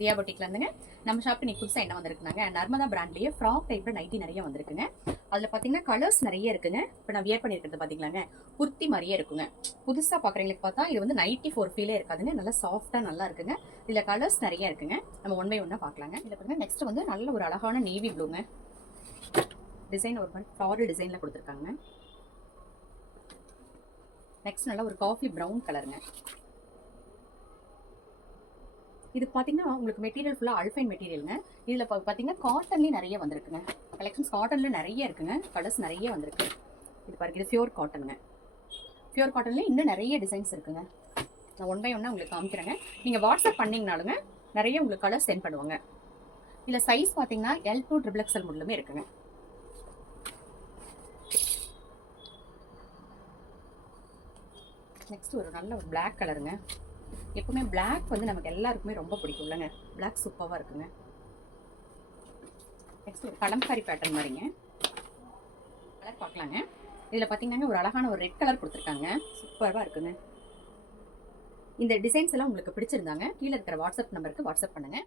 ரியா பொட்டிக்ல இருந்துங்க. நம்ம ஷாப்க்கு இன்னைக்கு புதுசா என்ன வந்திருக்குனாங்க, நர்மதா பிராண்ட்லயே ஃப்ராக் டைப்ல நைட்டி நிறைய வந்திருக்குங்க. அதுல பாத்தீங்கன்னா கலர்ஸ் நிறைய இருக்குங்க. இப்போ நான் வியர் பண்ணிருக்கிறது பாத்தீங்களாங்க, குர்த்தி மாதிரியே இருக்குங்க. புதுசா பாக்குறவங்களுக்கு பார்த்தா இது வந்து நைட்டி ஃபோர் ஃபீலே இருக்காதுங்க, நல்லா சாஃப்டா நல்லா இருக்குங்க. இதுல கலர்ஸ் நிறைய இருக்குங்க. நம்ம ஒன் பை ஒன்னா பாக்கலாங்க. இதுல பாருங்க, நெக்ஸ்ட் வந்து நல்ல ஒரு அழகான நேவி ப்ளூங்க. டிசைன் ஒரு மாதிரி ஃப்ளாரல் டிசைன்ல கொடுத்துருக்காங்க. நெக்ஸ்ட் நல்ல ஒரு காஃபி ப்ரௌன் கலருங்க. இது பார்த்தீங்கன்னா உங்களுக்கு மெட்டீரியல் ஃபுல்லாக அல்ஃபைன் மெட்டீரியலுங்க. இதில் பார்த்தீங்கன்னா காட்டன்லேயும் நிறைய வந்திருக்குங்க. கலெக்ஷன்ஸ் காட்டனில் நிறைய இருக்குங்க. கலர்ஸ் நிறைய வந்திருக்கு. இது பாருங்க, இது பியூர் காட்டனுங்க. பியூர் காட்டன்லேயே இன்னும் நிறைய டிசைன்ஸ் இருக்குங்க. நான் ஒன் பை ஒன்னாக உங்களுக்கு காமிக்கிறேங்க. நீங்கள் வாட்ஸ்அப் பண்ணிங்கனாலுங்க நிறைய உங்களுக்கு கலர் சென்ட் பண்ணுவாங்க. இதில் சைஸ் பார்த்தீங்கன்னா L2 XXL முழுமே இருக்குங்க. நெக்ஸ்ட் ஒரு நல்ல ஒரு பிளாக் கலருங்க. எப்பவுமே பிளாக் வந்து நமக்கு எல்லாருக்குமே ரொம்ப பிடிக்கும் இல்லைங்க. பிளாக் சூப்பராக இருக்குங்க. நெக்ஸ்ட் ஒரு கலம்காரி பேட்டர்ன் மாதிரிங்க. கலர் பார்க்கலாங்க. இதில் பார்த்தீங்கன்னா ஒரு அழகான ஒரு ரெட் கலர் கொடுத்துருக்காங்க. சூப்பராக இருக்குங்க. இந்த டிசைன்ஸ் எல்லாம் உங்களுக்கு பிடிச்சிருந்தாங்க, கீழே இருக்கிற வாட்ஸ்அப் நம்பருக்கு வாட்ஸ்அப் பண்ணுங்க.